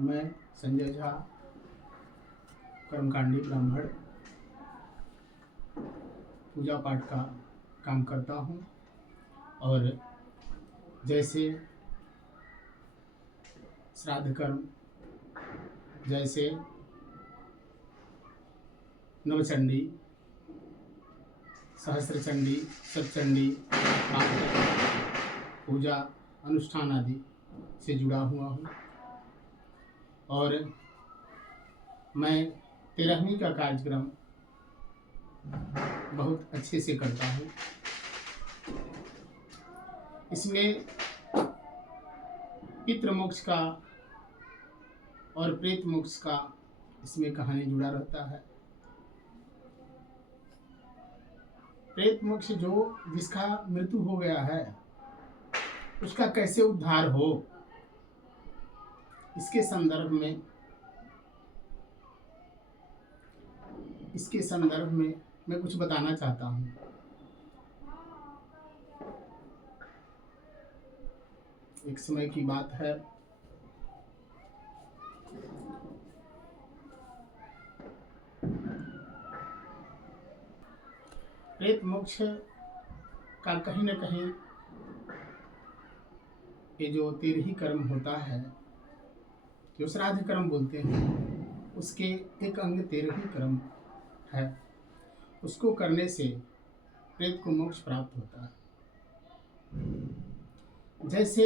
मैं संजय झा कर्मकांडी ब्राह्मण पूजा पाठ का काम करता हूँ। और जैसे श्राद्ध कर्म, जैसे नवचंडी, सहस्त्र चंडी, सतचंडी, पूजा अनुष्ठान आदि से जुड़ा हुआ हूँ। और मैं 13वीं का कार्यक्रम बहुत अच्छे से करता हूँ। इसमें पितृ मोक्ष का और प्रेत मोक्ष का इसमें कहानी जुड़ा रहता है। प्रेत मोक्ष जिसका मृत्यु हो गया है उसका कैसे उद्धार हो, इसके संदर्भ में मैं कुछ बताना चाहता हूँ। एक समय की बात है, प्रेत मोक्ष का कहीं न कहीं ये जो 13ही कर्म होता है, जो श्राद्ध कर्म बोलते हैं, उसके एक अंग 13ही कर्म है। उसको करने से प्रेत को मोक्ष प्राप्त होता है। जैसे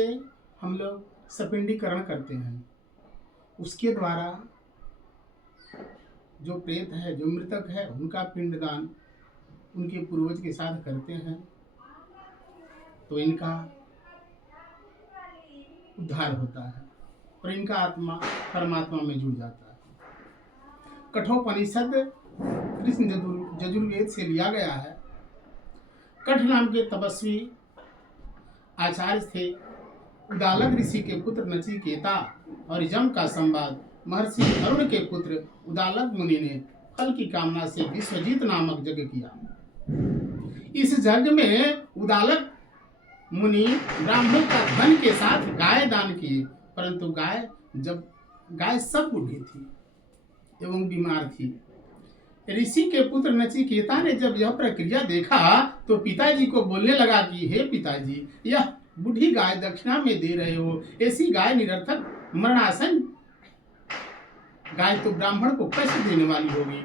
हम लोग सपिंडीकरण करते हैं, उसके द्वारा जो प्रेत है, जो मृतक है, उनका पिंडदान उनके पूर्वज के साथ करते हैं तो इनका उद्धार होता है और इनका आत्मा परमात्मा में जुड़ जाता है। कठोपनिषद कृष्ण यजुर्वेद से लिया गया है। कठ नाम के तपस्वी आचार्य थे। उदालक ऋषि के पुत्र नचिकेता और यम का संवाद महर्षि अरुण के पुत्र उदालक मुनि ने फल की कामना से विश्वजीत नामक यज्ञ किया। इस यज्ञ में उदालक मुनि ब्राह्मण का धन के साथ गाय दान किए, परंतु गाय सब बूढ़ी थी एवं बीमार थी। ऋषि के पुत्र नचिकेता ने जब यह प्रक्रिया देखा तो पिताजी को बोलने लगा कि हे पिताजी, यह बूढ़ी गाय दक्षिणा में दे रहे हो, ऐसी गाय निरर्थक मरणासन गाय तो ब्राह्मण को कष्ट देने वाली होगी।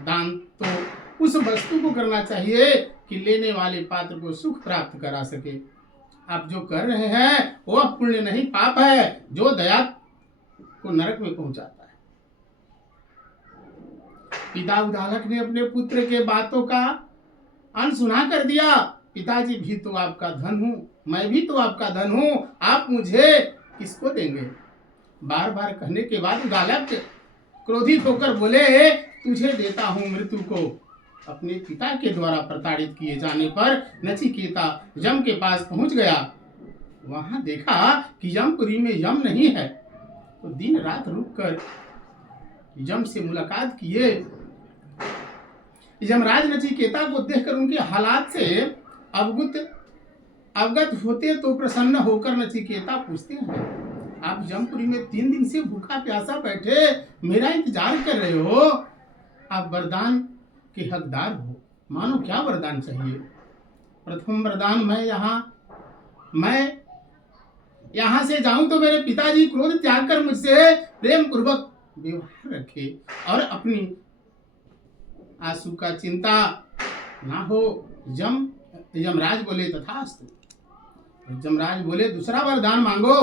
दान तो उस वस्तु को करना चाहिए कि लेने वाले पात्र को सुख प्राप्त करा सके। आप जो कर रहे हैं वो पुण्य नहीं पाप है, जो दया को नरक में पहुंचाता है। पिता उदालक ने अपने पुत्र के बातों का अनसुना कर दिया। पिताजी भी तो आपका धन हूं, मैं भी तो आपका धन हूं, आप मुझे किसको देंगे? बार बार कहने के बाद उदालक क्रोधित होकर बोले, तुझे देता हूं मृत्यु को। अपने पिता के द्वारा प्रताड़ित किए जाने पर नचिकेता यम के पास पहुंच गया। वहां देखा कि यमपुरी में यम नहीं है, तो दिन रात रुककर यम से मुलाकात किए। यमराज नचिकेता को देखकर उनके हालात से अवगत होते तो प्रसन्न होकर नचिकेता पूछते हैं, आप यमपुरी में 3 दिन से भूखा प्यासा बैठे मेरा इंतजार कर रहे हो, आप वरदान के हकदार हो, मानो क्या वरदान चाहिए? प्रथम वरदान, मैं यहाँ से जाऊं तो मेरे पिताजी क्रोध त्याग कर मुझसे प्रेम पूर्वक व्यवहार रखे और अपनी आंसू का चिंता ना हो। यमराज बोले तथास्तु। यमराज बोले दूसरा वरदान मांगो।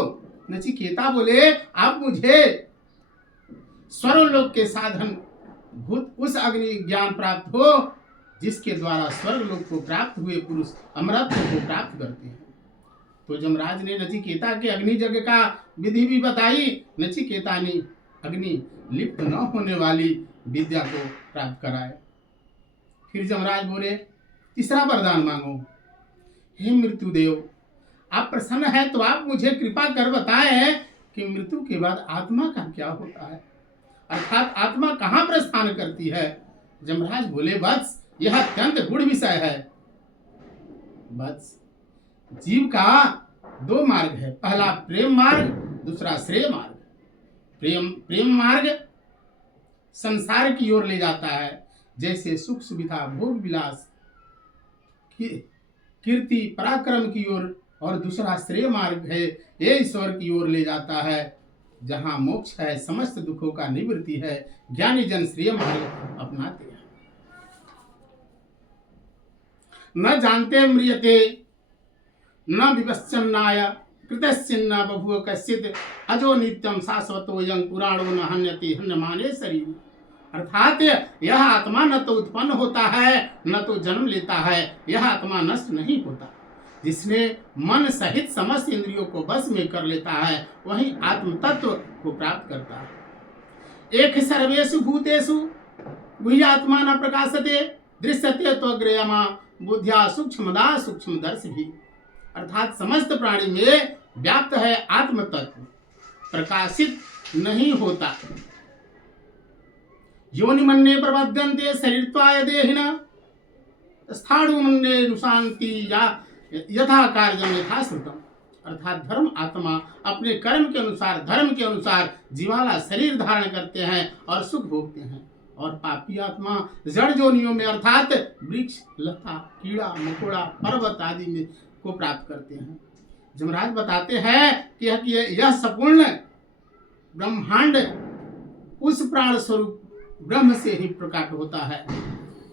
नचिकेता बोले, आप मुझे स्वर्गलोक के साधन भूत उस अग्नि ज्ञान प्राप्त हो जिसके द्वारा स्वर्गलोक को प्राप्त हुए पुरुष अमरत्व को प्राप्त करते हैं। तो यमराज ने नचिकेता के अग्नि यज्ञ का विधि भी बताई। नचिकेता ने अग्नि लिप्त न होने वाली विद्या को प्राप्त कराए। फिर यमराज बोले, तीसरा वरदान मांगो। हे मृत्युदेव, आप प्रसन्न हैं तो आप मुझे कृपा कर बताएं कि मृत्यु के बाद आत्मा का क्या होता है, अर्थात आत्मा कहाँ प्रस्थान करती है। यमराज बोले, वत्स, यह अत्यंत गूढ़ विषय है। वत्स, जीव का 2 मार्ग है, पहला प्रेम मार्ग, दूसरा श्रेय मार्ग। प्रेम प्रेम मार्ग संसार की ओर ले जाता है, जैसे सुख सुविधा भोग विलास कीर्ति पराक्रम की ओर, और दूसरा श्रेय मार्ग है ये ईश्वर की ओर ले जाता है, जहाँ मोक्ष है, समस्त दुखों का निवृत्ति है। ज्ञानी जन श्रेय मार्ग अपनाते हैं। न जानते म्रियते न विपश्चन्नाय कृतश्चिन्न बभूव कश्चित् अजो नित्यम शाश्वतो यं पुराणो न हन्यते हन्यमाने शरीर। अर्थात यह आत्मा न तो उत्पन्न होता है न तो जन्म लेता है, यह आत्मा नष्ट नहीं होता। जिसने मन सहित समस्त इंद्रियों को बस में कर लेता है वही आत्म तत्व को प्राप्त करता है। एक सर्वेषु भूतेषु गुह्यात्मा न प्रकाशते दृश्यते त्वग्रयमा बुद्ध्या सूक्ष्मदा सूक्ष्मदर्शी। अर्थात समस्त प्राणी में व्याप्त है आत्म तत्व, प्रकाशित नहीं होता। योनि मन्ये प्रबध्यन्ते शरीरत्वाय देहिनः स्थाणु मन्ये नुशान्ति या यथा कार्यं यथा श्रुतम्। अर्थात धर्म आत्मा अपने कर्म के अनुसार, धर्म के अनुसार जीवाला शरीर धारण करते हैं और सुख भोगते हैं, और पापी आत्मा जड़ जोनियों में अर्थात वृक्ष लता कीड़ा मकोड़ा पर्वत आदि में को प्राप्त करते हैं। जमराज बताते हैं कि यह संपूर्ण ब्रह्मांड उस प्राण स्वरूप ब्रह्म से ही प्रकट होता है।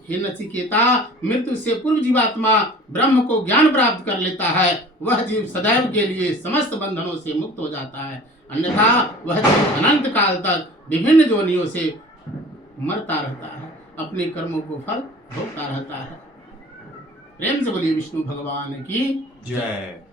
हे नचिकेता, मृत्यु से पूर्व जीवात्मा ब्रह्म को ज्ञान प्राप्त कर लेता है, वह जीव सदैव के लिए समस्त बंधनों से मुक्त हो जाता है। अन्यथा वह जीव अनंत काल तक विभिन्न जोनियों से मरता रहता है, अपने कर्मों को फल भोगता रहता है। प्रेम से बोलिए विष्णु भगवान की जय।